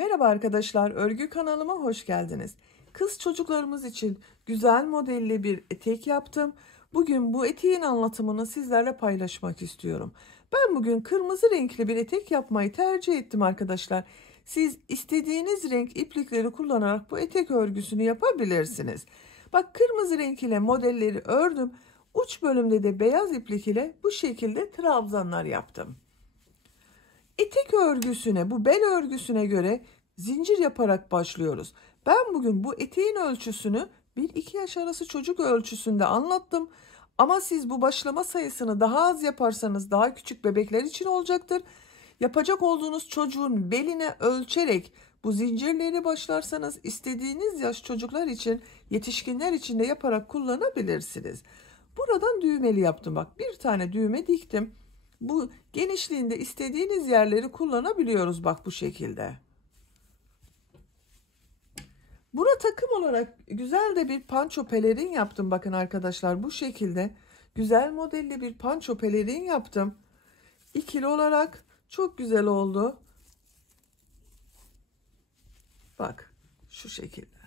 Merhaba arkadaşlar, örgü kanalıma hoş geldiniz. Kız çocuklarımız için güzel modelli bir etek yaptım. Bugün bu eteğin anlatımını sizlerle paylaşmak istiyorum. Ben bugün kırmızı renkli bir etek yapmayı tercih ettim arkadaşlar. Siz istediğiniz renk iplikleri kullanarak bu etek örgüsünü yapabilirsiniz. Bak, kırmızı renk ile modelleri ördüm. Uç bölümde de beyaz iplik ile bu şekilde trabzanlar yaptım. Etek örgüsüne, bu bel örgüsüne göre zincir yaparak başlıyoruz. Ben bugün bu eteğin ölçüsünü 1-2 yaş arası çocuk ölçüsünde anlattım. Ama siz bu başlama sayısını daha az yaparsanız daha küçük bebekler için olacaktır. Yapacak olduğunuz çocuğun beline ölçerek bu zincirleri başlarsanız istediğiniz yaş çocuklar için, yetişkinler için de yaparak kullanabilirsiniz. Buradan düğmeli yaptım. Bak, bir tane düğme diktim. Bu genişliğinde istediğiniz yerleri kullanabiliyoruz, bak bu şekilde. Buna takım olarak güzel de bir panço pelerin yaptım. Bakın arkadaşlar, bu şekilde güzel modelli bir panço pelerin yaptım. İkili olarak çok güzel oldu. Bak şu şekilde.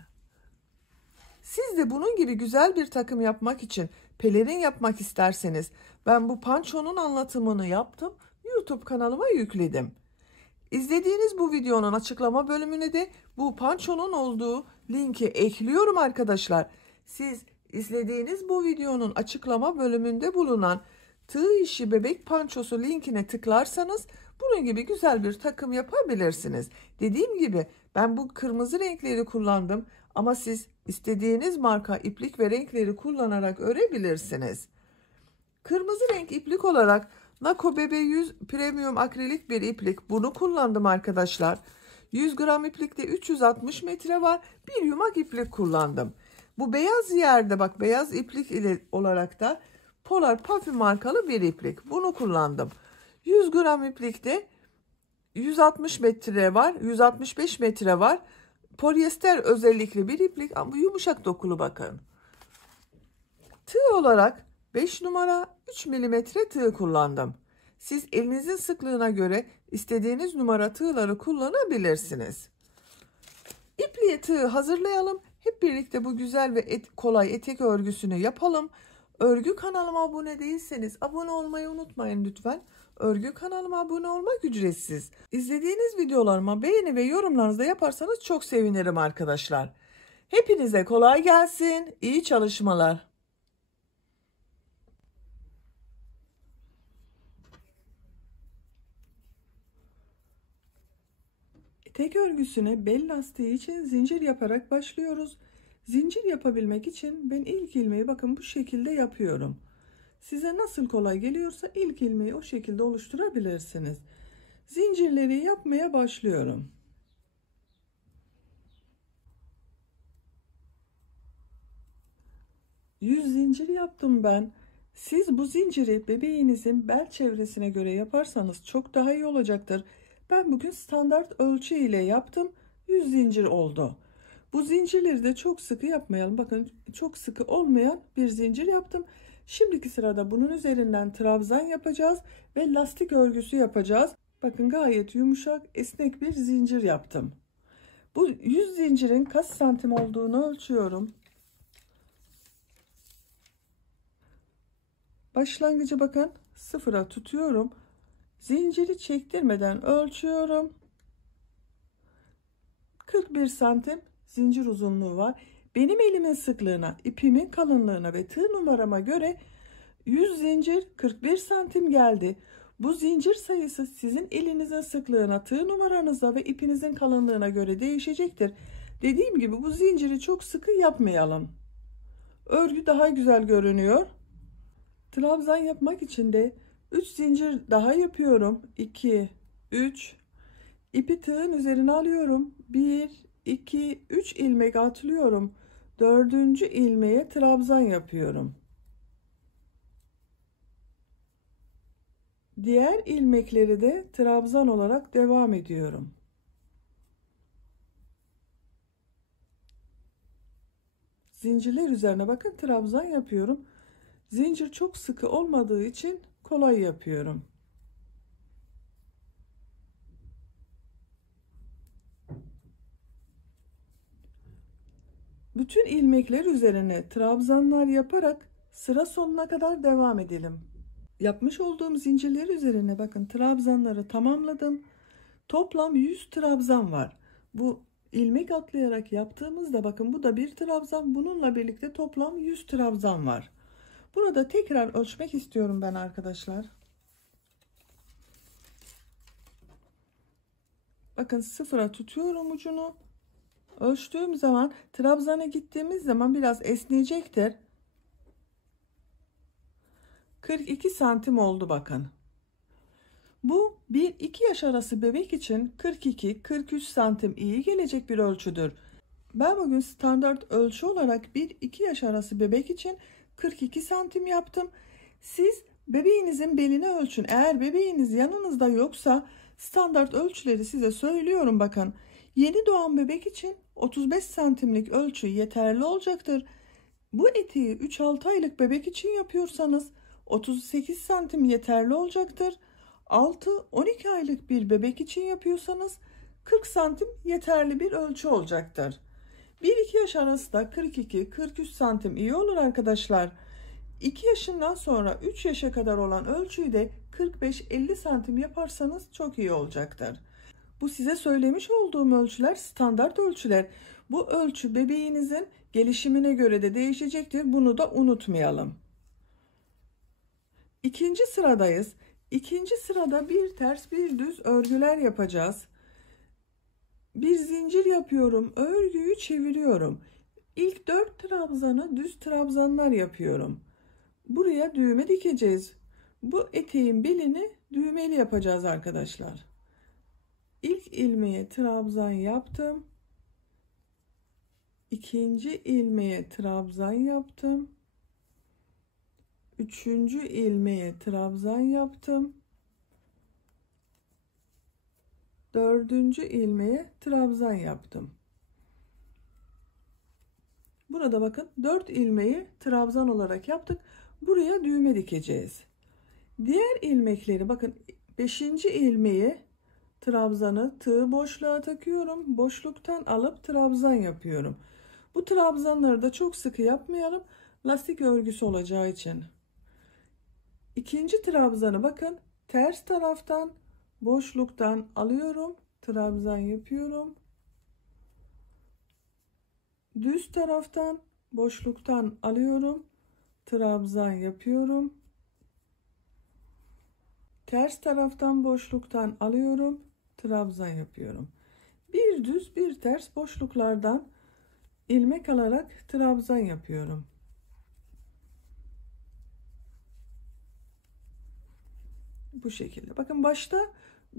Siz de bunun gibi güzel bir takım yapmak için, pelerin yapmak isterseniz, ben bu pançonun anlatımını yaptım. YouTube kanalıma yükledim. İzlediğiniz bu videonun açıklama bölümüne de bu pançonun olduğu linki ekliyorum arkadaşlar. Siz izlediğiniz bu videonun açıklama bölümünde bulunan tığ işi bebek pançosu linkine tıklarsanız bunun gibi güzel bir takım yapabilirsiniz. Dediğim gibi ben bu kırmızı renkleri kullandım ama siz istediğiniz marka iplik ve renkleri kullanarak örebilirsiniz. Kırmızı renk iplik olarak Nako Bebe 100 premium akrilik bir iplik. Bunu kullandım arkadaşlar. 100 gram iplikte 360 metre var. Bir yumak iplik kullandım. Bu beyaz yerde, bak, beyaz iplik ile olarak da Polar Puffy markalı bir iplik. Bunu kullandım. 100 gram iplikte 160 metre var. 165 metre var. Polyester özellikli bir iplik ama yumuşak dokulu, bakın. Tığ olarak 5 numara 3 milimetre tığ kullandım. Siz elinizin sıklığına göre istediğiniz numara tığları kullanabilirsiniz. İpliğe tığ hazırlayalım. Hep birlikte bu güzel ve kolay etek örgüsünü yapalım. Örgü kanalıma abone değilseniz abone olmayı unutmayın lütfen. Örgü kanalıma abone olmak ücretsiz. İzlediğiniz videolarıma beğeni ve yorumlarınızı yaparsanız çok sevinirim arkadaşlar. Hepinize kolay gelsin. İyi çalışmalar. Tek örgüsüne bel lastiği için zincir yaparak başlıyoruz. Zincir yapabilmek için ben ilk ilmeği bakın bu şekilde yapıyorum. Size nasıl kolay geliyorsa ilk ilmeği o şekilde oluşturabilirsiniz. Zincirleri yapmaya başlıyorum. Yüz zincir yaptım ben. Siz bu zinciri bebeğinizin bel çevresine göre yaparsanız çok daha iyi olacaktır. Ben bugün standart ölçü ile yaptım. 100 zincir oldu. Bu zincirleri de çok sıkı yapmayalım. Bakın, çok sıkı olmayan bir zincir yaptım. Şimdiki sırada bunun üzerinden trabzan yapacağız ve lastik örgüsü yapacağız. Bakın, gayet yumuşak, esnek bir zincir yaptım. Bu 100 zincirin kaç santim olduğunu ölçüyorum. Başlangıcı bakın sıfıra tutuyorum. Zinciri çektirmeden ölçüyorum. 41 santim zincir uzunluğu var. Benim elimin sıklığına, ipimin kalınlığına ve tığ numarama göre 100 zincir 41 santim geldi. Bu zincir sayısı sizin elinizin sıklığına, tığ numaranıza ve ipinizin kalınlığına göre değişecektir. Dediğim gibi bu zinciri çok sıkı yapmayalım. Örgü daha güzel görünüyor. Trabzan yapmak için de 3 zincir daha yapıyorum. 2, 3. İpi tığın üzerine alıyorum. 1, 2, 3 ilmek atlıyorum. 4. ilmeğe trabzan yapıyorum. Diğer ilmekleri de trabzan olarak devam ediyorum. Zincirler üzerine bakın trabzan yapıyorum. Zincir çok sıkı olmadığı için kolay yapıyorum. Bütün ilmekler üzerine trabzanlar yaparak sıra sonuna kadar devam edelim. Yapmış olduğum zincirler üzerine bakın trabzanları tamamladım. Toplam 100 trabzan var. Bu ilmek atlayarak yaptığımızda bakın bu da bir trabzan. Bununla birlikte toplam 100 trabzan var. Burada tekrar ölçmek istiyorum ben arkadaşlar. Bakın sıfıra tutuyorum ucunu. Ölçtüğüm zaman trabzana gittiğimiz zaman biraz esneyecektir. 42 santim oldu bakın. Bu 1-2 yaş arası bebek için 42-43 santim iyi gelecek bir ölçüdür. Ben bugün standart ölçü olarak 1-2 yaş arası bebek için 42 santim yaptım. Siz bebeğinizin belini ölçün. Eğer bebeğiniz yanınızda yoksa standart ölçüleri size söylüyorum bakın. Yeni doğan bebek için 35 santimlik ölçü yeterli olacaktır. Bu eteği 3-6 aylık bebek için yapıyorsanız 38 santim yeterli olacaktır. 6-12 aylık bir bebek için yapıyorsanız 40 santim yeterli bir ölçü olacaktır. 1-2 yaş arası da 42-43 santim iyi olur arkadaşlar. 2 yaşından sonra 3 yaşa kadar olan ölçüyü de 45-50 santim yaparsanız çok iyi olacaktır. Bu size söylemiş olduğum ölçüler standart ölçüler. Bu ölçü bebeğinizin gelişimine göre de değişecektir. Bunu da unutmayalım. İkinci sıradayız. İkinci sırada bir ters bir düz örgüler yapacağız. Bir zincir yapıyorum. Örgüyü çeviriyorum. İlk 4 trabzanı düz trabzanlar yapıyorum. Buraya düğme dikeceğiz. Bu eteğin belini düğmeli yapacağız arkadaşlar. İlk ilmeğe trabzan yaptım. İkinci ilmeğe trabzan yaptım. Üçüncü ilmeğe trabzan yaptım. Dördüncü ilmeğe trabzan yaptım. Burada bakın 4 ilmeği trabzan olarak yaptık. Buraya düğme dikeceğiz. Diğer ilmekleri bakın 5. ilmeği trabzanı tığ boşluğa takıyorum. Boşluktan alıp trabzan yapıyorum. Bu trabzanları da çok sıkı yapmayalım. Lastik örgüsü olacağı için. İkinci trabzanı bakın ters taraftan boşluktan alıyorum. Trabzan yapıyorum. Düz taraftan boşluktan alıyorum. Trabzan yapıyorum. Ters taraftan boşluktan alıyorum. Trabzan yapıyorum. Bir düz bir ters boşluklardan ilmek alarak trabzan yapıyorum. Bu şekilde. Bakın başta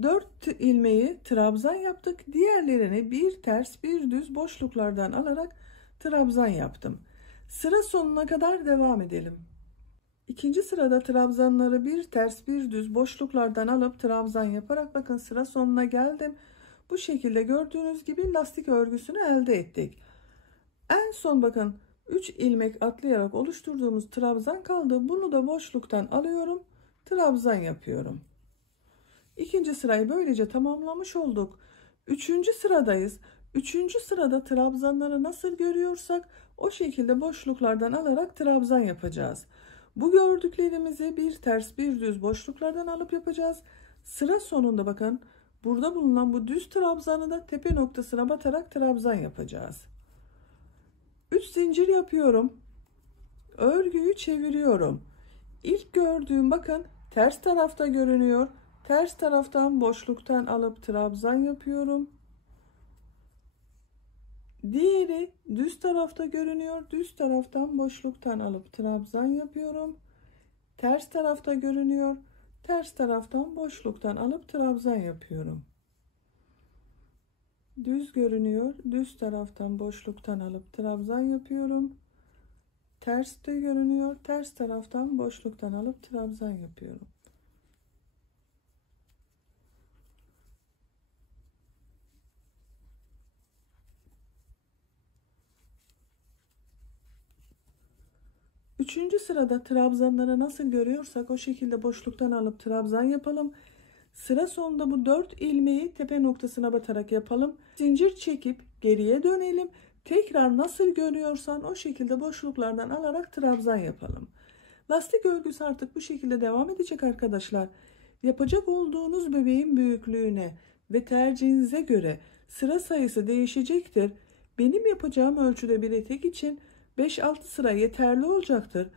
4 ilmeği trabzan yaptık. Diğerlerini bir ters bir düz boşluklardan alarak trabzan yaptım. Sıra sonuna kadar devam edelim. İkinci sırada trabzanları bir ters bir düz boşluklardan alıp trabzan yaparak bakın sıra sonuna geldim. Bu şekilde gördüğünüz gibi lastik örgüsünü elde ettik. En son bakın 3 ilmek atlayarak oluşturduğumuz trabzan kaldı. Bunu da boşluktan alıyorum. Trabzan yapıyorum. İkinci sırayı böylece tamamlamış olduk. Üçüncü sıradayız. Üçüncü sırada trabzanları nasıl görüyorsak o şekilde boşluklardan alarak trabzan yapacağız. Bu gördüklerimizi bir ters bir düz boşluklardan alıp yapacağız. Sıra sonunda bakın burada bulunan bu düz trabzanı da tepe noktasına batarak trabzan yapacağız. 3 zincir yapıyorum. Örgüyü çeviriyorum. İlk gördüğüm bakın ters tarafta görünüyor. Ters taraftan boşluktan alıp trabzan yapıyorum. Diğeri düz tarafta görünüyor. Düz taraftan boşluktan alıp trabzan yapıyorum. Ters tarafta görünüyor. Ters taraftan boşluktan alıp trabzan yapıyorum. Düz görünüyor. Düz taraftan boşluktan alıp trabzan yapıyorum. Ters de görünüyor. Ters taraftan boşluktan alıp trabzan yapıyorum. Üçüncü sırada trabzanları nasıl görüyorsak o şekilde boşluktan alıp trabzan yapalım. Sıra sonunda bu 4 ilmeği tepe noktasına batarak yapalım. Zincir çekip geriye dönelim. Tekrar nasıl görüyorsan o şekilde boşluklardan alarak trabzan yapalım. Lastik örgüsü artık bu şekilde devam edecek arkadaşlar. Yapacak olduğunuz bebeğin büyüklüğüne ve tercihinize göre sıra sayısı değişecektir. Benim yapacağım ölçüde bir etek için 5-6 sıra yeterli olacaktır.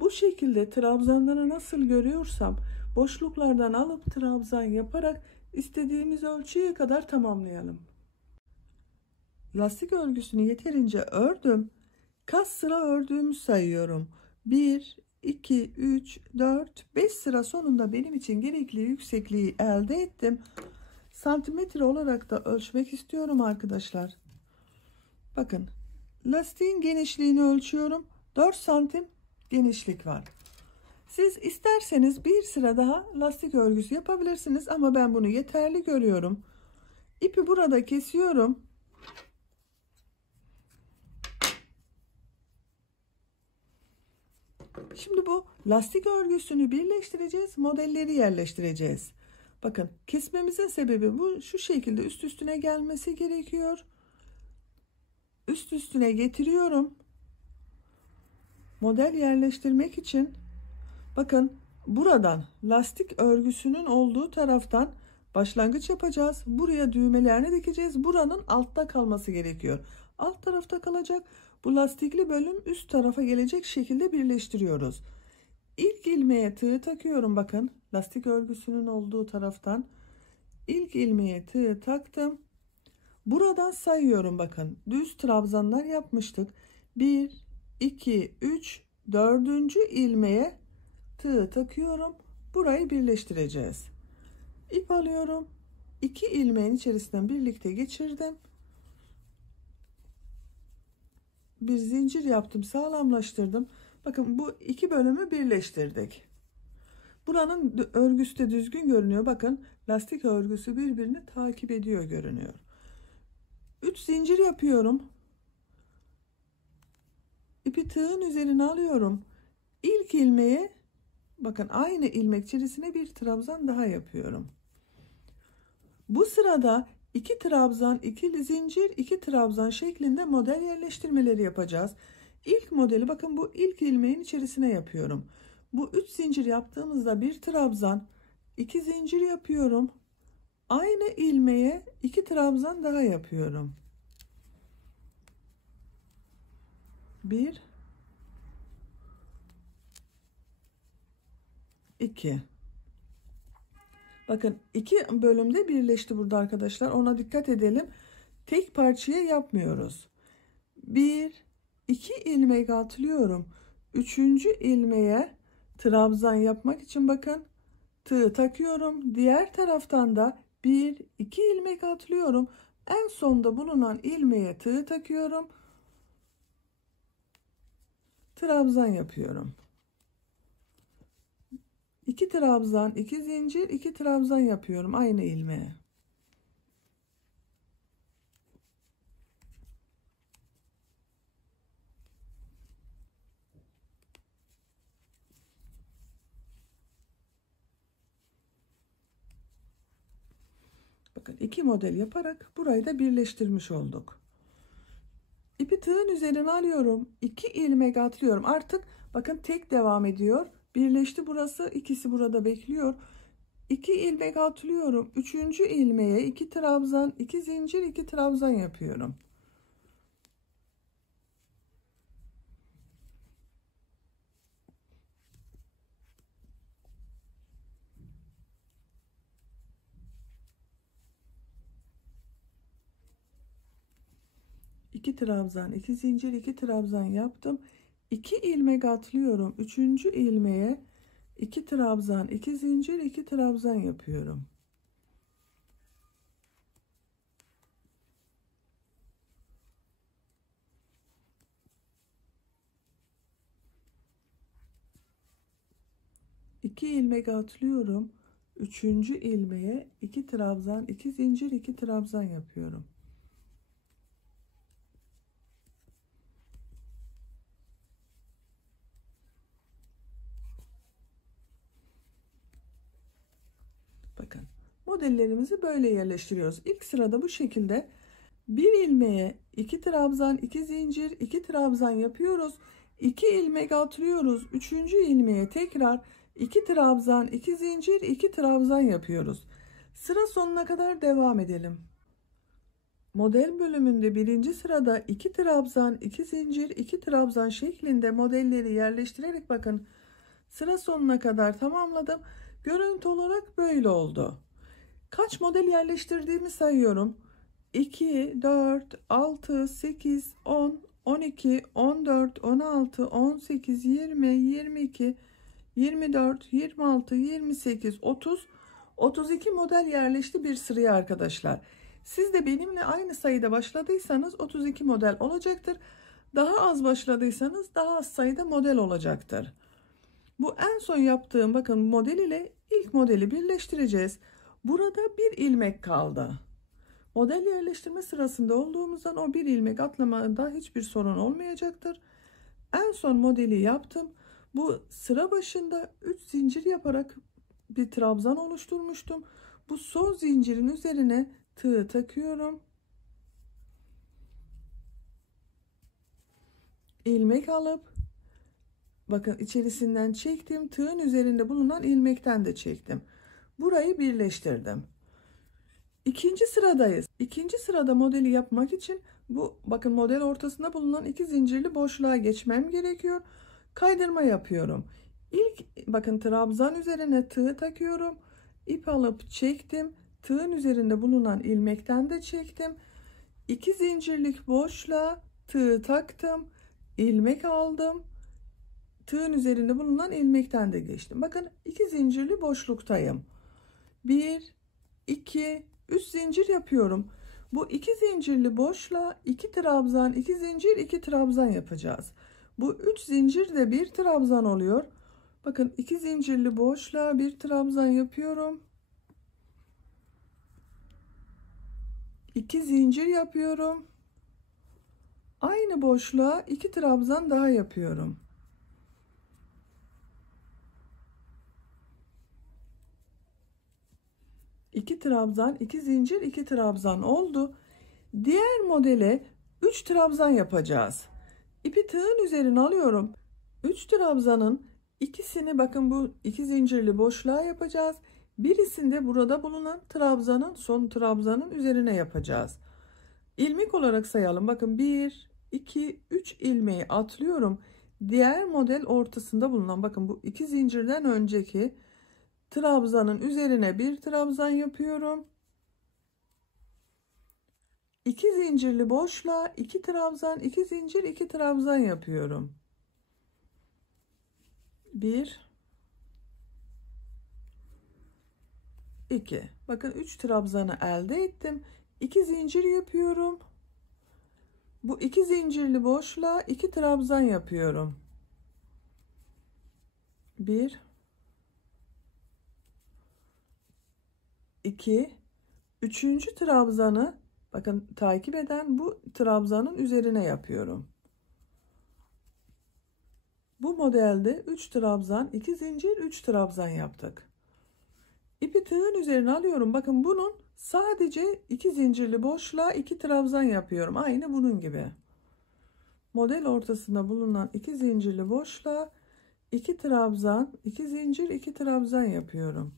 Bu şekilde trabzanları nasıl görüyorsam boşluklardan alıp trabzan yaparak istediğimiz ölçüye kadar tamamlayalım. Lastik örgüsünü yeterince ördüm. Kaç sıra ördüğümü sayıyorum. 1, 2, 3, 4, 5 sıra sonunda benim için gerekli yüksekliği elde ettim. Santimetre olarak da ölçmek istiyorum arkadaşlar. Bakın, lastiğin genişliğini ölçüyorum. 4 santim genişlik var. Siz isterseniz bir sıra daha lastik örgüsü yapabilirsiniz ama ben bunu yeterli görüyorum. İpi burada kesiyorum. Şimdi bu lastik örgüsünü birleştireceğiz, modelleri yerleştireceğiz. Bakın, kesmemizin sebebi bu. Şu şekilde üst üstüne gelmesi gerekiyor. Üst üstüne getiriyorum. Model yerleştirmek için bakın, buradan lastik örgüsünün olduğu taraftan başlangıç yapacağız. Buraya düğmelerini dikeceğiz. Buranın altta kalması gerekiyor. Alt tarafta kalacak. Bu lastikli bölüm üst tarafa gelecek şekilde birleştiriyoruz. İlk ilmeğe tığ takıyorum. Bakın, lastik örgüsünün olduğu taraftan ilk ilmeğe tığ taktım. Buradan sayıyorum. Bakın, düz trabzanlar yapmıştık. 1, 2, 3, 4. ilmeğe tığ takıyorum. Burayı birleştireceğiz. İp alıyorum. 2 ilmeğin içerisinden birlikte geçirdim. Bir zincir yaptım, sağlamlaştırdım. Bakın, bu iki bölümü birleştirdik. Buranın örgüsü de düzgün görünüyor. Bakın, lastik örgüsü birbirini takip ediyor görünüyor. 3 zincir yapıyorum. İpi tığın üzerine alıyorum. İlk ilmeğe bakın, aynı ilmek içerisine bir trabzan daha yapıyorum. Bu sırada 2 trabzan, 2 zincir, 2 trabzan şeklinde model yerleştirmeleri yapacağız. İlk modeli bakın, bu ilk ilmeğin içerisine yapıyorum. Bu 3 zincir yaptığımızda bir trabzan, 2 zincir yapıyorum. Aynı ilmeğe 2 trabzan daha yapıyorum. 1, 2. Bakın, iki bölümde birleşti burada arkadaşlar. Ona dikkat edelim. Tek parçaya yapmıyoruz. 1, 2 ilmek atlıyorum. 3. ilmeğe trabzan yapmak için bakın, tığ takıyorum. Diğer taraftan da 1, 2 ilmek atlıyorum. En sonda bulunan ilmeğe tığ takıyorum. Trabzan yapıyorum. 2 trabzan, 2 zincir, 2 trabzan yapıyorum aynı ilmeğe. Bakın, 2 model yaparak burayı da birleştirmiş olduk. İpi tığın üzerine alıyorum. 2 ilmek atlıyorum. Artık bakın, tek devam ediyor. Birleşti burası. İkisi burada bekliyor. 2 ilmek atlıyorum. 3. ilmeğe 2 trabzan, 2 zincir, 2 trabzan yapıyorum. İki trabzan, 2 zincir, 2 trabzan yaptım. 2 ilmek atlıyorum. 3. ilmeğe 2 trabzan, 2 zincir, 2 trabzan yapıyorum. İki ilmek atlıyorum. 3. ilmeğe 2 trabzan, 2 zincir, 2 trabzan yapıyorum. Bakın, modellerimizi böyle yerleştiriyoruz. İlk sırada bu şekilde Bir ilmeğe 2 trabzan, 2 zincir, 2 trabzan yapıyoruz. 2 ilmek atlıyoruz. 3. ilmeğe tekrar 2 trabzan, 2 zincir, 2 trabzan yapıyoruz. Sıra sonuna kadar devam edelim. Model bölümünde birinci sırada 2 trabzan, 2 zincir, 2 trabzan şeklinde modelleri yerleştirerek bakın sıra sonuna kadar tamamladım. Görüntü olarak böyle oldu. Kaç model yerleştirdiğimi sayıyorum. 2, 4, 6, 8, 10, 12, 14, 16, 18, 20, 22, 24, 26, 28, 30, 32 model yerleşti bir sıraya arkadaşlar. Siz de benimle aynı sayıda başladıysanız 32 model olacaktır. Daha az başladıysanız daha az sayıda model olacaktır. Bu en son yaptığım bakın model ile ilk modeli birleştireceğiz. Burada bir ilmek kaldı. Model yerleştirme sırasında olduğumuzdan o bir ilmek atlamada hiçbir sorun olmayacaktır. En son modeli yaptım. Bu sıra başında 3 zincir yaparak bir trabzan oluşturmuştum. Bu son zincirin üzerine tığ takıyorum. İlmek alıp bakın içerisinden çektim. Tığın üzerinde bulunan ilmekten de çektim. Burayı birleştirdim. İkinci sıradayız. İkinci sırada modeli yapmak için bu bakın model ortasında bulunan 2 zincirli boşluğa geçmem gerekiyor. Kaydırma yapıyorum. İlk bakın trabzan üzerine tığ takıyorum. İp alıp çektim. Tığın üzerinde bulunan ilmekten de çektim. 2 zincirlik boşluğa tığ taktım. İlmek aldım. Tığın üzerinde bulunan ilmekten de geçtim. Bakın 2 zincirli boşluktayım. 1, 2, 3 zincir yapıyorum. Bu 2 zincirli boşluğa 2 trabzan, 2 zincir, 2 trabzan yapacağız. Bu 3 zincir de 1 trabzan oluyor. Bakın 2 zincirli boşluğa 1 trabzan yapıyorum. 2 zincir yapıyorum. Aynı boşluğa 2 trabzan daha yapıyorum. İki trabzan, 2 zincir, 2 trabzan oldu. Diğer modele 3 trabzan yapacağız. İpi tığın üzerine alıyorum. 3 trabzanın ikisini bakın bu 2 zincirli boşluğa yapacağız. Birisini de burada bulunan trabzanın son trabzanın üzerine yapacağız. İlmek olarak sayalım. Bakın 1, 2, 3 ilmeği atlıyorum. Diğer model ortasında bulunan bakın bu 2 zincirden önceki trabzanın üzerine bir trabzan yapıyorum. 2 zincirli boşluğa 2 trabzan, 2 zincir, 2 trabzan yapıyorum. 1, 2. Bakın 3 trabzanı elde ettim. 2 zincir yapıyorum. Bu 2 zincirli boşluğa 2 trabzan yapıyorum. 1, 2, 3. trabzanı bakın takip eden bu trabzanın üzerine yapıyorum. Bu modelde 3 trabzan, 2 zincir, 3 trabzan yaptık. İpi tığın üzerine alıyorum. Bakın bunun sadece 2 zincirli boşluğa 2 trabzan yapıyorum. Aynı bunun gibi. Model ortasında bulunan 2 zincirli boşluğa 2 trabzan, 2 zincir, 2 trabzan yapıyorum.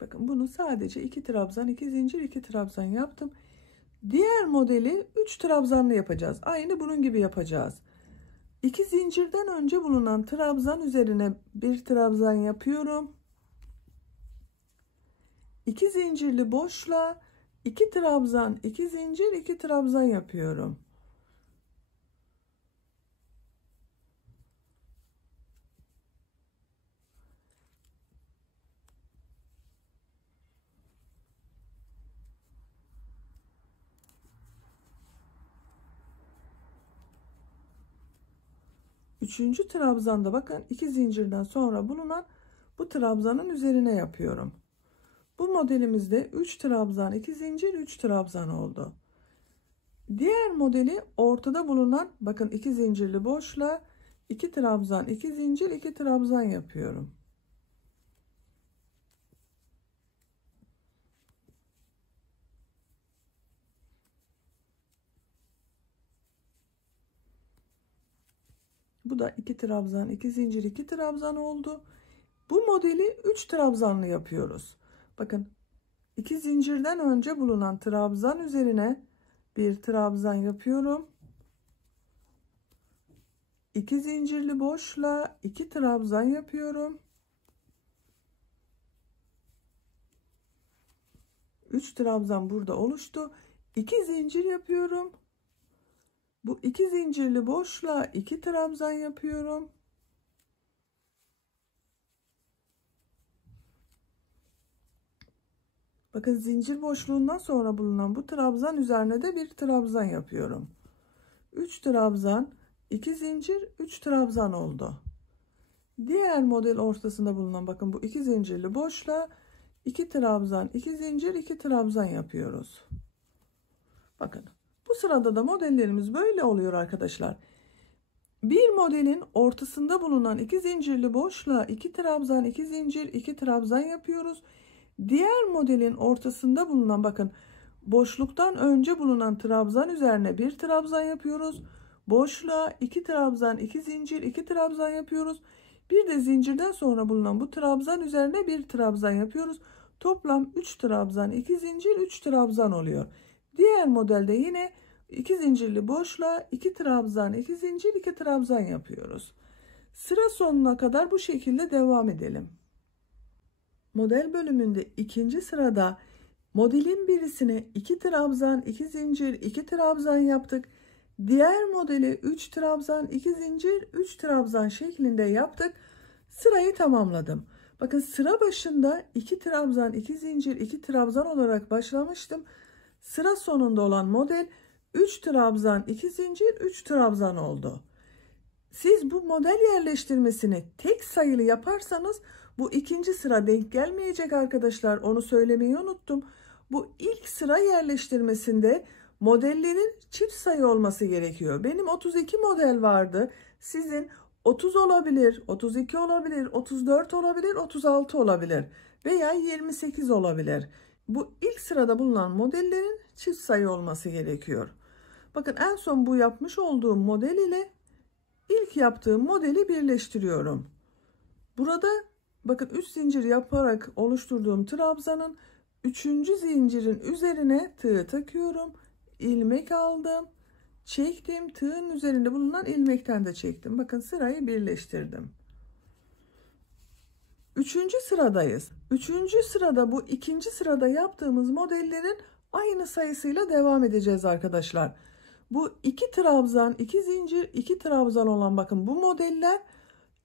Bakın bunu sadece 2 trabzan, 2 zincir, 2 trabzan yaptım. Diğer modeli 3 trabzanlı yapacağız. Aynı bunun gibi yapacağız. 2 zincirden önce bulunan trabzan üzerine bir trabzan yapıyorum. 2 zincirli boşluğa 2 trabzan, 2 zincir, 2 trabzan yapıyorum. Üçüncü trabzanda bakın 2 zincirden sonra bulunan bu trabzanın üzerine yapıyorum. Bu modelimizde 3 trabzan, 2 zincir, 3 trabzan oldu. Diğer modeli ortada bulunan bakın 2 zincirli boşluğa 2 trabzan, 2 zincir, 2 trabzan yapıyorum. Bu da 2 trabzan, 2 zincir, 2 trabzan oldu. Bu modeli 3 trabzanlı yapıyoruz. Bakın 2 zincirden önce bulunan trabzan üzerine bir trabzan yapıyorum. 2 zincirli boşla 2 trabzan yapıyorum. 3 trabzan burada oluştu. 2 zincir yapıyorum. Bu 2 zincirli boşla 2 trabzan yapıyorum. Bakın zincir boşluğundan sonra bulunan bu trabzan üzerine de bir trabzan yapıyorum. 3 trabzan, 2 zincir, 3 trabzan oldu. Diğer model ortasında bulunan bakın bu 2 zincirli boşla 2 trabzan, 2 zincir, 2 trabzan yapıyoruz. Bakın bu sırada da modellerimiz böyle oluyor arkadaşlar. Bir modelin ortasında bulunan 2 zincirli boşla 2 trabzan, 2 zincir, 2 trabzan yapıyoruz. Diğer modelin ortasında bulunan bakın boşluktan önce bulunan trabzan üzerine bir trabzan yapıyoruz. Boşluğa 2 trabzan, 2 zincir, 2 trabzan yapıyoruz. Bir de zincirden sonra bulunan bu trabzan üzerine bir trabzan yapıyoruz. Toplam 3 trabzan, 2 zincir, 3 trabzan oluyor. Diğer modelde yine 2 zincirli boşluğa 2 trabzan, 2 zincir, 2 trabzan yapıyoruz. Sıra sonuna kadar bu şekilde devam edelim. Model bölümünde ikinci sırada modelin birisine 2 trabzan, 2 zincir, 2 trabzan yaptık. Diğer modeli 3 trabzan, 2 zincir, 3 trabzan şeklinde yaptık. Sırayı tamamladım. Bakın sıra başında 2 trabzan, 2 zincir, 2 trabzan olarak başlamıştım. Sıra sonunda olan model 3 trabzan, 2 zincir, 3 trabzan oldu. Siz bu model yerleştirmesini tek sayılı yaparsanız bu ikinci sıra denk gelmeyecek arkadaşlar. Onu söylemeyi unuttum. Bu ilk sıra yerleştirmesinde modellerin çift sayı olması gerekiyor. Benim 32 model vardı. Sizin 30 olabilir, 32 olabilir, 34 olabilir, 36 olabilir veya 28 olabilir. Bu ilk sırada bulunan modellerin çift sayı olması gerekiyor. Bakın en son bu yapmış olduğum model ile İlk yaptığım modeli birleştiriyorum. Burada bakın 3 zincir yaparak oluşturduğum trabzanın 3. zincirin üzerine tığ takıyorum. İlmek aldım. Çektim. Tığın üzerinde bulunan ilmekten de çektim. Bakın sırayı birleştirdim. 3. sıradayız. 3. sırada bu 2. sırada yaptığımız modellerin aynı sayısıyla devam edeceğiz arkadaşlar. Bu 2 trabzan, 2 zincir, 2 trabzan olan bakın bu modeller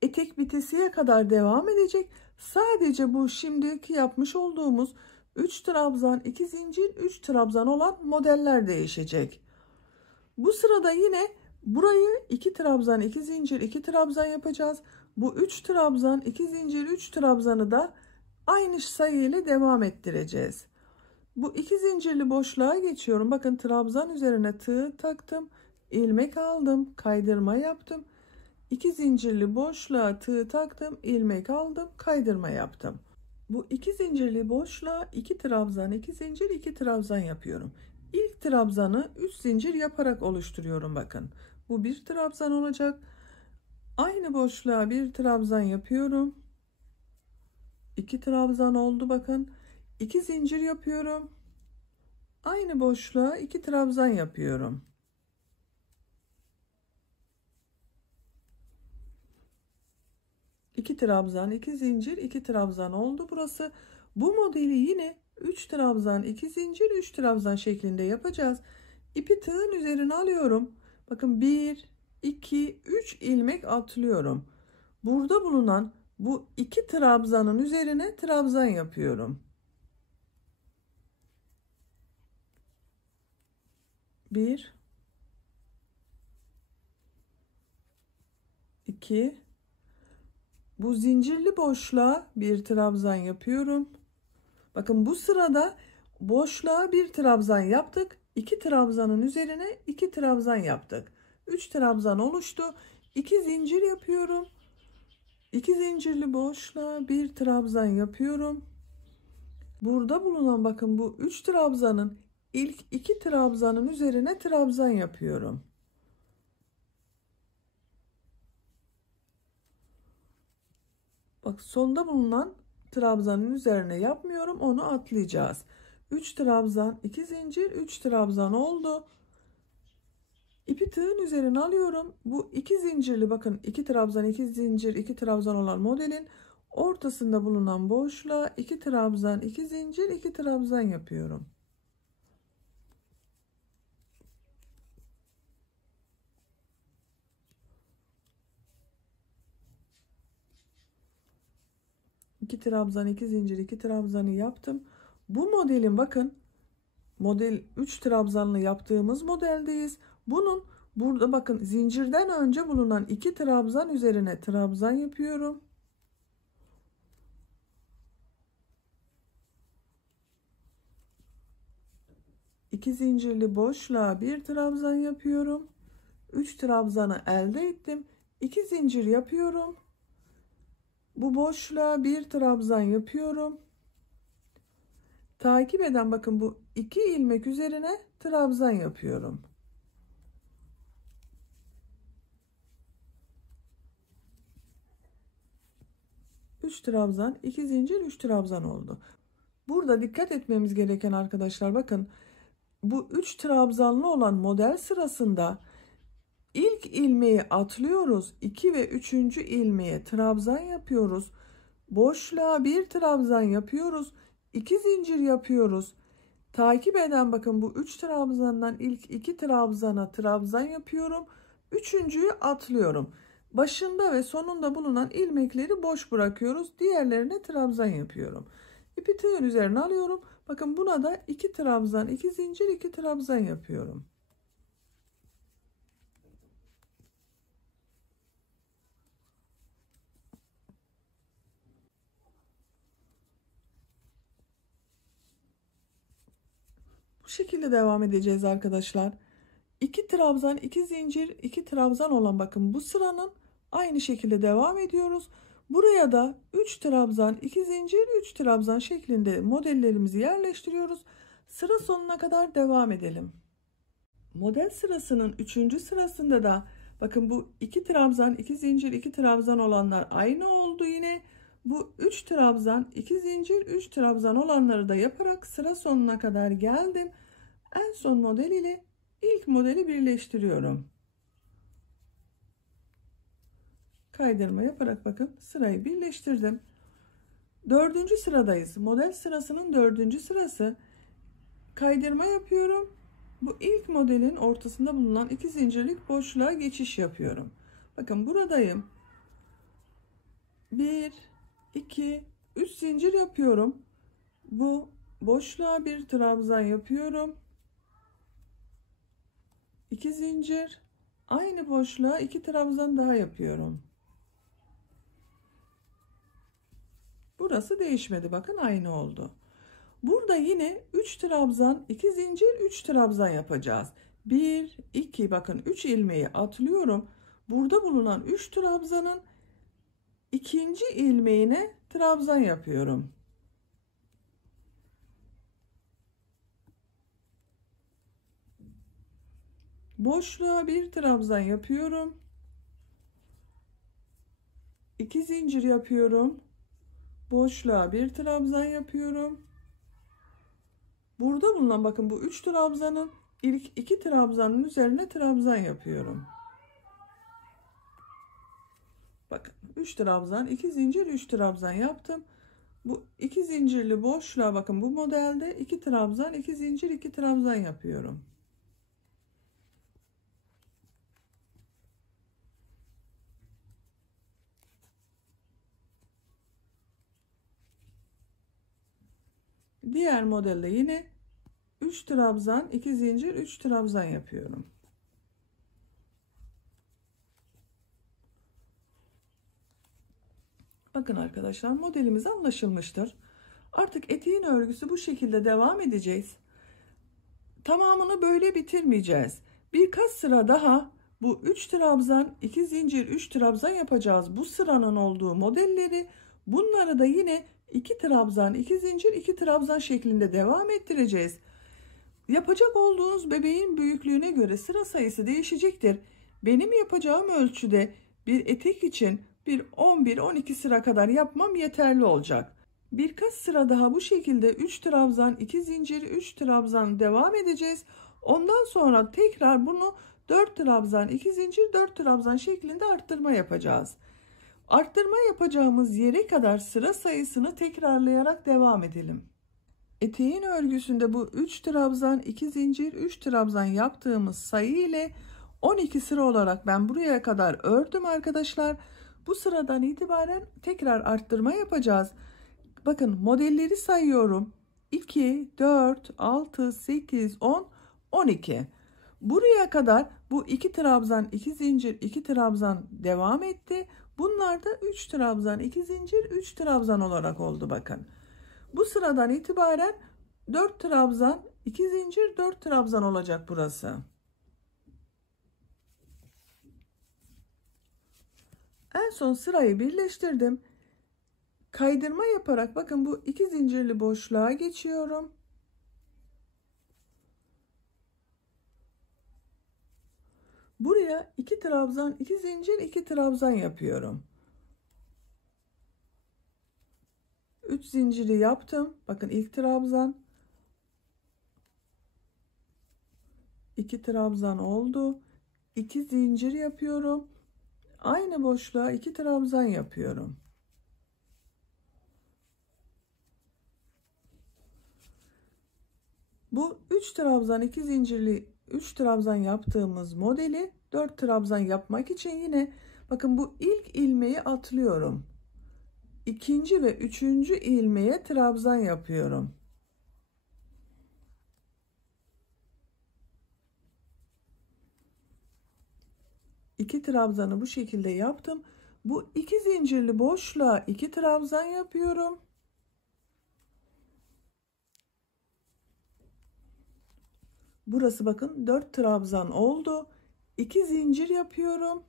etek bitesiye kadar devam edecek. Sadece bu şimdiki yapmış olduğumuz 3 trabzan, 2 zincir, 3 trabzan olan modeller değişecek. Bu sırada yine burayı 2 trabzan, 2 zincir, 2 trabzan yapacağız. Bu 3 trabzan, 2 zincir, 3 trabzanı da aynı sayı ile devam ettireceğiz. Bu 2 zincirli boşluğa geçiyorum. Bakın trabzan üzerine tığ taktım. İlmek aldım. Kaydırma yaptım. 2 zincirli boşluğa tığ taktım. İlmek aldım. Kaydırma yaptım. Bu 2 zincirli boşluğa 2 trabzan, 2 zincir, 2 trabzan yapıyorum. İlk trabzanı 3 zincir yaparak oluşturuyorum bakın. Bu bir trabzan olacak. Aynı boşluğa bir trabzan yapıyorum. 2 trabzan oldu bakın. 2 zincir yapıyorum. Aynı boşluğa 2 trabzan yapıyorum. İki trabzan, 2 zincir, 2 trabzan oldu burası. Bu modeli yine 3 trabzan, 2 zincir, 3 trabzan şeklinde yapacağız. İpi tığın üzerine alıyorum. Bakın 1, 2, 3 ilmek atlıyorum. Burada bulunan bu 2 trabzanın üzerine trabzan yapıyorum. 1, 2, bu zincirli boşluğa bir trabzan yapıyorum. Bakın bu sırada boşluğa bir trabzan yaptık. 2 trabzanın üzerine 2 trabzan yaptık. 3 trabzan oluştu. 2 zincir yapıyorum. 2 zincirli boşluğa bir trabzan yapıyorum. Burada bulunan bakın bu 3 trabzanın ilk 2 trabzanın üzerine trabzan yapıyorum. Bak sonda bulunan trabzanın üzerine yapmıyorum, onu atlayacağız. 3 trabzan, 2 zincir, 3 trabzan oldu. İpi tığın üzerine alıyorum. Bu 2 zincirli bakın 2 trabzan, 2 zincir, 2 trabzan olan modelin ortasında bulunan boşluğa 2 trabzan, 2 zincir, 2 trabzan yapıyorum. İki trabzan, 2 zincir, 2 trabzanı yaptım. Bu modelin bakın model 3 trabzanlı yaptığımız modeldeyiz. Bunun burada bakın zincirden önce bulunan 2 trabzan üzerine trabzan yapıyorum. İki zincirli boşluğa bir trabzan yapıyorum. 3 trabzanı elde ettim. 2 zincir yapıyorum. Bu boşluğa bir trabzan yapıyorum. Takip eden bakın bu 2 ilmek üzerine trabzan yapıyorum. Üç trabzan, 2 zincir, 3 trabzan oldu. Burada dikkat etmemiz gereken arkadaşlar bakın bu 3 trabzanlı olan model sırasında ilk ilmeği atlıyoruz. 2 ve 3. ilmeğe trabzan yapıyoruz. Boşluğa bir trabzan yapıyoruz. 2 zincir yapıyoruz. Takip eden bakın bu 3 trabzandan ilk 2 trabzana trabzan yapıyorum. Üçüncüyü atlıyorum. Başında ve sonunda bulunan ilmekleri boş bırakıyoruz. Diğerlerine trabzan yapıyorum. İpi tığın üzerine alıyorum. Bakın buna da 2 trabzan, 2 zincir, 2 trabzan yapıyorum. Bu şekilde devam edeceğiz arkadaşlar. 2 trabzan, 2 zincir, 2 trabzan olan bakın bu sıranın aynı şekilde devam ediyoruz. Buraya da 3 trabzan, 2 zincir, 3 trabzan şeklinde modellerimizi yerleştiriyoruz. Sıra sonuna kadar devam edelim. Model sırasının 3. sırasında da bakın bu 2 trabzan, 2 zincir, 2 trabzan olanlar aynı oldu yine. Bu 3 trabzan, 2 zincir, 3 trabzan olanları da yaparak sıra sonuna kadar geldim. En son model ile ilk modeli birleştiriyorum. Kaydırma yaparak bakın sırayı birleştirdim. 4. sıradayız. Model sırasının 4. sırası. Kaydırma yapıyorum. Bu ilk modelin ortasında bulunan 2 zincirlik boşluğa geçiş yapıyorum. Bakın buradayım. 1, 2, 3 zincir yapıyorum. Bu boşluğa bir trabzan yapıyorum. 2 zincir, aynı boşluğa 2 trabzan daha yapıyorum. Burası değişmedi. Bakın aynı oldu. Burada yine 3 trabzan, 2 zincir, 3 trabzan yapacağız. 1, 2 bakın 3 ilmeği atlıyorum. Burada bulunan 3 trabzanın ikinci ilmeğine trabzan yapıyorum. Boşluğa bir trabzan yapıyorum. 2 zincir yapıyorum. Boşluğa bir trabzan yapıyorum. Burada bulunan bakın bu 3 trabzanın ilk 2 trabzanın üzerine trabzan yapıyorum. Bakın 3 trabzan, 2 zincir, 3 trabzan yaptım. Bu 2 zincirli boşluğa bakın bu modelde 2 trabzan, 2 zincir, 2 trabzan yapıyorum. Diğer modelde yine 3 trabzan, 2 zincir, 3 trabzan yapıyorum. Bakın arkadaşlar modelimiz anlaşılmıştır. Artık eteğin örgüsü bu şekilde devam edeceğiz. Tamamını böyle bitirmeyeceğiz. Birkaç sıra daha Bu 3 trabzan, 2 zincir, 3 trabzan yapacağız. Bu sıranın olduğu modelleri, bunları da yine 2 trabzan, 2 zincir, 2 trabzan şeklinde devam ettireceğiz. Yapacak olduğunuz bebeğin büyüklüğüne göre sıra sayısı değişecektir. Benim yapacağım ölçüde bir etek için bir 11-12 sıra kadar yapmam yeterli olacak. Birkaç sıra daha bu şekilde 3 trabzan, 2 zincir, 3 trabzan devam edeceğiz. Ondan sonra tekrar bunu 4 trabzan, 2 zincir, 4 trabzan şeklinde arttırma yapacağız. Arttırma yapacağımız yere kadar sıra sayısını tekrarlayarak devam edelim. Eteğin örgüsünde bu 3 trabzan, 2 zincir, 3 trabzan yaptığımız sayı ile 12 sıra olarak ben buraya kadar ördüm arkadaşlar. Bu sıradan itibaren tekrar arttırma yapacağız. Bakın modelleri sayıyorum. 2, 4, 6, 8, 10, 12. Buraya kadar bu 2 trabzan, 2 zincir, 2 trabzan devam etti. Bunlar da 3 trabzan, 2 zincir, 3 trabzan olarak oldu bakın. Bu sıradan itibaren 4 trabzan, 2 zincir, 4 trabzan olacak burası. En son sırayı birleştirdim. Kaydırma yaparak bakın bu 2 zincirli boşluğa geçiyorum. Buraya 2 trabzan, 2 zincir, 2 trabzan yapıyorum. 3 zinciri yaptım. Bakın ilk trabzan, 2 trabzan oldu. 2 zincir yapıyorum. Aynı boşluğa 2 trabzan yapıyorum. Bu 3 trabzan, 2 zincirli 3 trabzan yaptığımız modeli 4 trabzan yapmak için yine bakın bu ilk ilmeği atlıyorum. İkinci ve üçüncü ilmeğe trabzan yapıyorum. İki trabzanı bu şekilde yaptım. Bu 2 zincirli boşluğa 2 trabzan yapıyorum. Burası bakın 4 trabzan oldu. 2 zincir yapıyorum.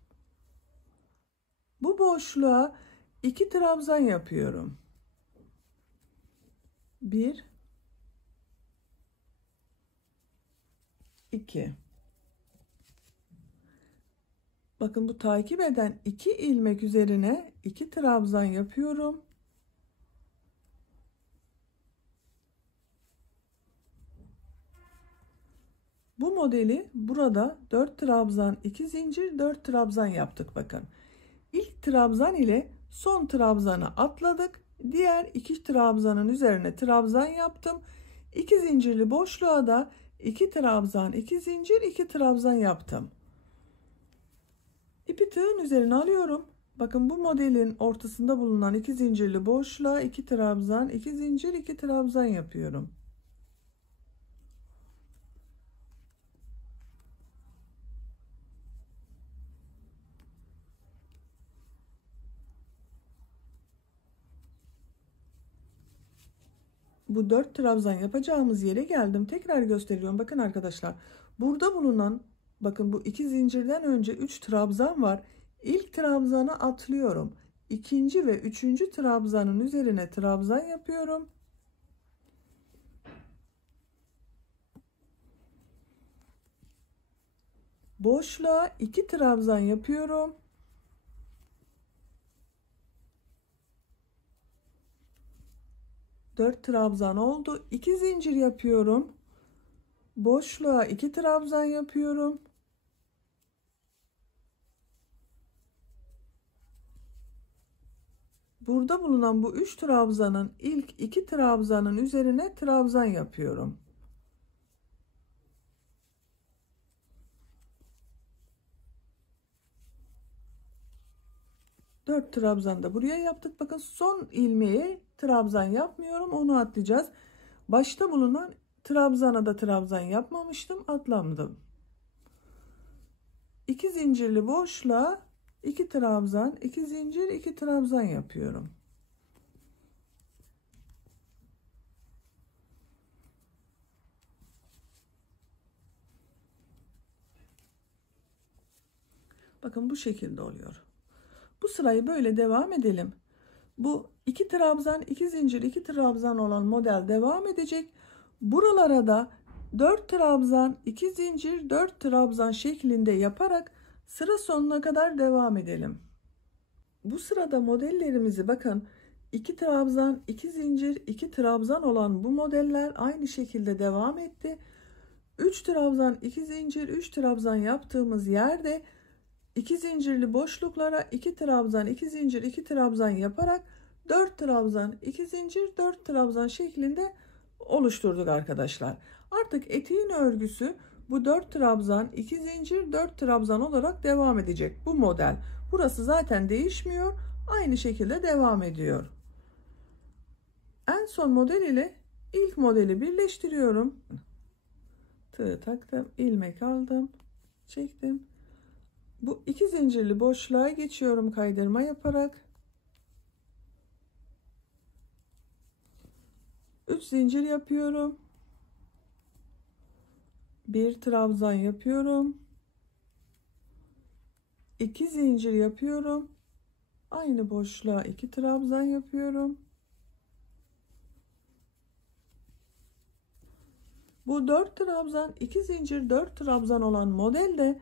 Bu boşluğa 2 trabzan yapıyorum. 1 2. Bakın bu takip eden 2 ilmek üzerine 2 trabzan yapıyorum. Bu modeli burada 4 trabzan, 2 zincir, 4 trabzan yaptık bakın. İlk trabzan ile son trabzanı atladık. Diğer 2 trabzanın üzerine trabzan yaptım. 2 zincirli boşluğa da 2 trabzan, 2 zincir, 2 trabzan yaptım. İpi tığın üzerine alıyorum. Bakın bu modelin ortasında bulunan 2 zincirli boşluğa 2 trabzan, 2 zincir, 2 trabzan yapıyorum. Bu 4 trabzan yapacağımız yere geldim. Tekrar gösteriyorum. Bakın arkadaşlar. Burada bulunan bakın bu 2 zincirden önce 3 trabzan var. İlk trabzanı atlıyorum. İkinci ve üçüncü trabzanın üzerine trabzan yapıyorum. Boşluğa 2 trabzan yapıyorum. Dört trabzan oldu. 2 zincir yapıyorum. Boşluğa 2 trabzan yapıyorum. Burada bulunan bu 3 trabzanın ilk 2 trabzanın üzerine trabzan yapıyorum. 4 trabzan da buraya yaptık. Bakın son ilmeğe trabzan yapmıyorum. Onu atlayacağız. Başta bulunan trabzana da trabzan yapmamıştım. Atladım. 2 zincirli boşluğa 2 trabzan, 2 zincir, 2 trabzan yapıyorum. Bakın bu şekilde oluyor. Bu sırayı böyle devam edelim. Bu 2 trabzan, 2 zincir, 2 trabzan olan model devam edecek. Buralara da 4 trabzan, 2 zincir, 4 trabzan şeklinde yaparak sıra sonuna kadar devam edelim. Bu sırada modellerimizi bakın 2 trabzan, 2 zincir, 2 trabzan olan bu modeller aynı şekilde devam etti. 3 trabzan, 2 zincir, 3 trabzan yaptığımız yerde 2 zincirli boşluklara 2 trabzan, 2 zincir, 2 trabzan yaparak 4 trabzan, 2 zincir, 4 trabzan şeklinde oluşturduk arkadaşlar. Artık eteğin örgüsü bu 4 trabzan, 2 zincir, 4 trabzan olarak devam edecek bu model. Burası zaten değişmiyor. Aynı şekilde devam ediyor. En son model ile ilk modeli birleştiriyorum. Tığ taktım, ilmek aldım, çektim. Bu 2 zincirli boşluğa geçiyorum kaydırma yaparak. 3 zincir yapıyorum. 1 trabzan yapıyorum. 2 zincir yapıyorum. Aynı boşluğa 2 trabzan yapıyorum. Bu 4 trabzan, 2 zincir, 4 trabzan olan modelde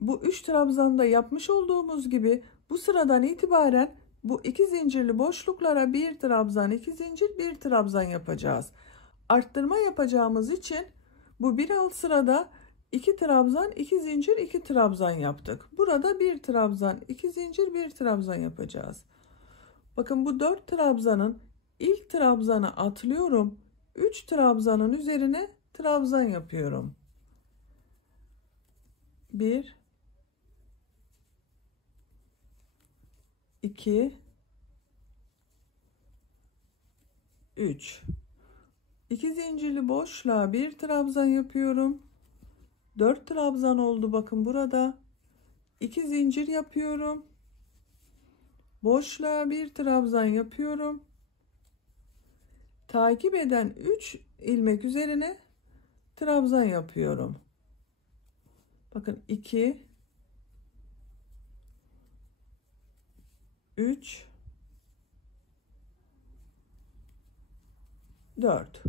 bu 3 trabzanda yapmış olduğumuz gibi bu sıradan itibaren bu 2 zincirli boşluklara 1 trabzan, 2 zincir, 1 trabzan yapacağız. Arttırma yapacağımız için bu bir alt sırada 2 trabzan, 2 zincir, 2 trabzan yaptık. Burada 1 trabzan, 2 zincir, 1 trabzan yapacağız. Bakın bu 4 trabzanın ilk trabzanı atlıyorum. 3 trabzanın üzerine trabzan yapıyorum. 1 2 3 2 zincirli boşluğa 1 trabzan yapıyorum. 4 trabzan oldu bakın burada. 2 zincir yapıyorum. Boşluğa 1 trabzan yapıyorum. Takip eden 3 ilmek üzerine trabzan yapıyorum. Bakın 2 3 4.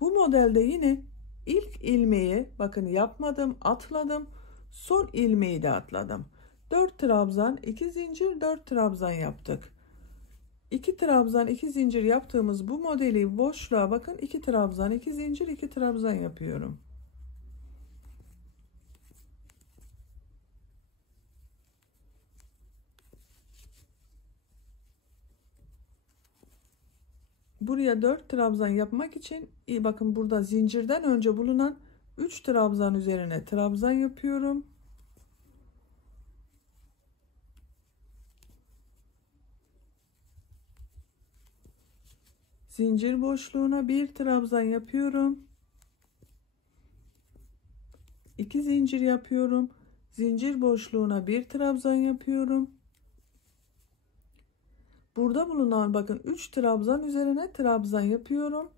Bu modelde yine ilk ilmeği bakın yapmadım, atladım. Son ilmeği de atladım. 4 trabzan, 2 zincir, 4 trabzan yaptık. 2 trabzan, 2 zincir yaptığımız bu modeli boşluğa bakın 2 trabzan, 2 zincir, 2 trabzan yapıyorum. Buraya 4 trabzan yapmak için bakın burada zincirden önce bulunan 3 trabzan üzerine trabzan yapıyorum. Zincir boşluğuna 1 trabzan yapıyorum. 2 zincir yapıyorum. Zincir boşluğuna 1 trabzan yapıyorum. Burada bulunan bakın 3 trabzan üzerine trabzan yapıyorum.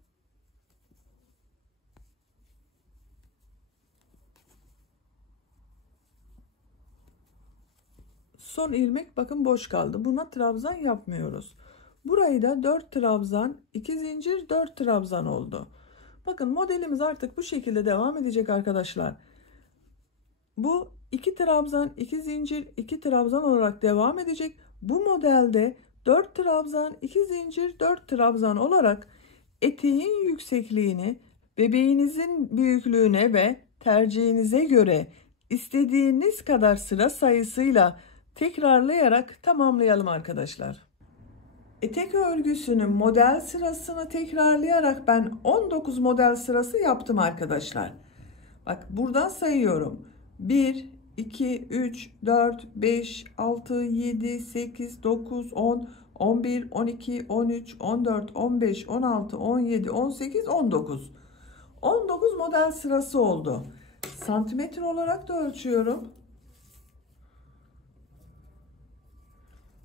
Son ilmek bakın boş kaldı. Buna trabzan yapmıyoruz. Burayı da 4 trabzan, 2 zincir, 4 trabzan oldu. Bakın modelimiz artık bu şekilde devam edecek arkadaşlar. Bu 2 trabzan, 2 zincir, 2 trabzan olarak devam edecek. Bu modelde 4 trabzan, 2 zincir, 4 trabzan olarak eteğin yüksekliğini bebeğinizin büyüklüğüne ve tercihinize göre istediğiniz kadar sıra sayısıyla tekrarlayarak tamamlayalım arkadaşlar. Etek örgüsünün model sırasını tekrarlayarak ben 19 model sırası yaptım arkadaşlar. Bak buradan sayıyorum. 1, 2, 3, 4, 5, 6, 7, 8, 9, 10, 11, 12, 13, 14, 15, 16, 17, 18, 19. 19 model sırası oldu. Santimetre olarak da ölçüyorum.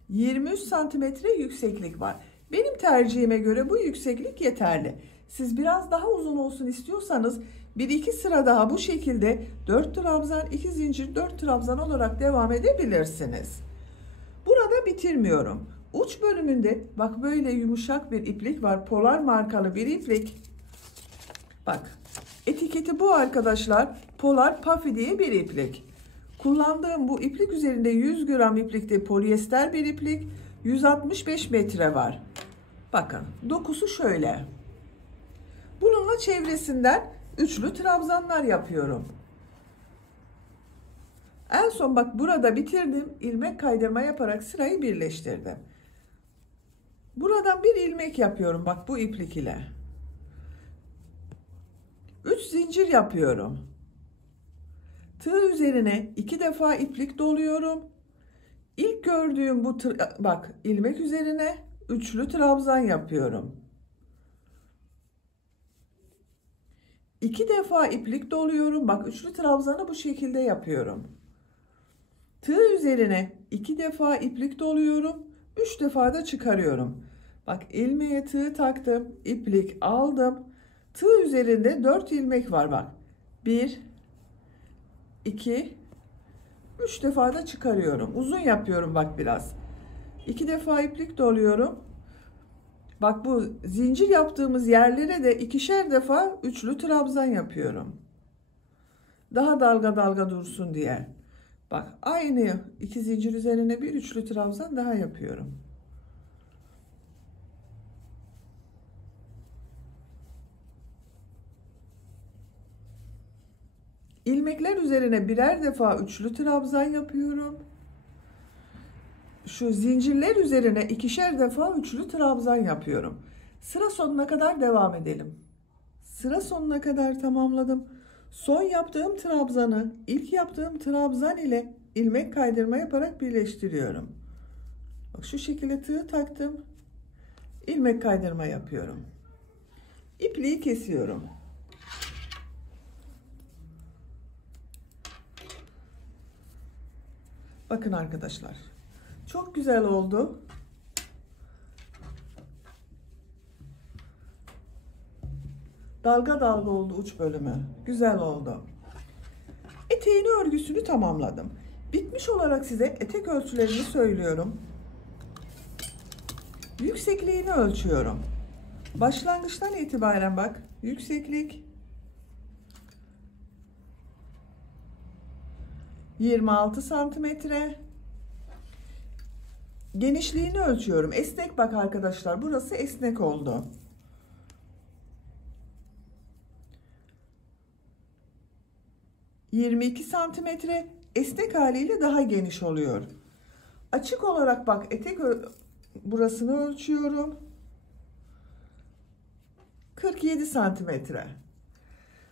23 santimetre yükseklik var. Benim tercihime göre bu yükseklik yeterli. Siz biraz daha uzun olsun istiyorsanız 1-2 sıra daha bu şekilde 4 trabzan, 2 zincir, 4 trabzan olarak devam edebilirsiniz. Burada bitirmiyorum. Uç bölümünde bak böyle yumuşak bir iplik var. Polar markalı bir iplik. Bak etiketi bu arkadaşlar. Polar Puffy diye bir iplik. Kullandığım bu iplik üzerinde 100 gram iplikte polyester bir iplik. 165 metre var. Bakın dokusu şöyle. Bununla çevresinden üçlü trabzanlar yapıyorum. En son bak burada bitirdim. İlmek kaydırma yaparak sırayı birleştirdim. Buradan bir ilmek yapıyorum bak bu iplik ile. 3 zincir yapıyorum. Tığ üzerine 2 defa iplik doluyorum. İlk gördüğüm bu bak ilmek üzerine üçlü trabzan yapıyorum. 2 defa iplik doluyorum. Bak üçlü trabzanı bu şekilde yapıyorum. Tığ üzerine 2 defa iplik doluyorum. 3 defa da çıkarıyorum. Bak ilmeğe tığ taktım. İplik aldım. Tığ üzerinde 4 ilmek var bak. 1 2 3 defa da çıkarıyorum. Uzun yapıyorum bak biraz. 2 defa iplik doluyorum. Bak bu zincir yaptığımız yerlere de 2'şer defa üçlü trabzan yapıyorum. Daha dalga dalga dursun diye. Bak aynı 2 zincir üzerine bir üçlü trabzan daha yapıyorum. İlmekler üzerine birer defa üçlü trabzan yapıyorum. Şu zincirler üzerine 2'şer defa üçlü trabzan yapıyorum. Sıra sonuna kadar devam edelim. Sıra sonuna kadar tamamladım. Son yaptığım trabzanı ilk yaptığım trabzan ile ilmek kaydırma yaparak birleştiriyorum. Bak şu şekilde tığ taktım. İlmek kaydırma yapıyorum. İpliği kesiyorum. Bakın arkadaşlar. Çok güzel oldu. Dalga dalga oldu uç bölümü. Güzel oldu. Eteğin örgüsünü tamamladım. Bitmiş olarak size etek ölçülerini söylüyorum. Yüksekliğini ölçüyorum. Başlangıçtan itibaren bak. Yükseklik 26 santimetre. Genişliğini ölçüyorum. Esnek bak arkadaşlar. Burası esnek oldu. ...22 santimetre esnek haliyle daha geniş oluyor. Açık olarak bak etek burasını ölçüyorum. 47 santimetre.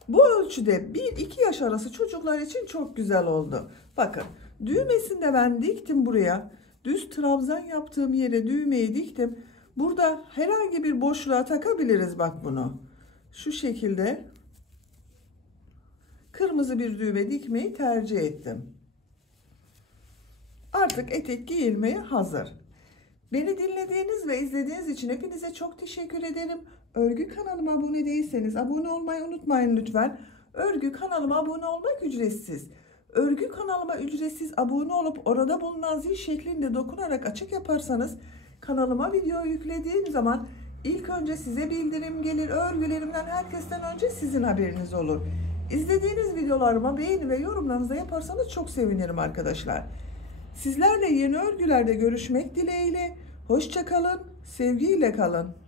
Bu ölçüde 1-2 yaş arası çocuklar için çok güzel oldu. Bakın düğmesini de ben diktim buraya. Düz trabzan yaptığım yere düğmeyi diktim. Burada herhangi bir boşluğa takabiliriz bak bunu. Şu şekilde kırmızı bir düğme dikmeyi tercih ettim. Artık etek giyilmeye hazır. Beni dinlediğiniz ve izlediğiniz için hepinize çok teşekkür ederim. Örgü kanalıma abone değilseniz abone olmayı unutmayın lütfen. Örgü kanalıma abone olmak ücretsiz. Örgü kanalıma ücretsiz abone olup orada bulunan zil şeklinde dokunarak açık yaparsanız kanalıma video yüklediğim zaman ilk önce size bildirim gelir. Örgülerimden herkesten önce sizin haberiniz olur. İzlediğiniz videolarıma beğeni ve yorumlarınızı yaparsanız çok sevinirim arkadaşlar. Sizlerle yeni örgülerde görüşmek dileğiyle. Hoşça kalın, sevgiyle kalın.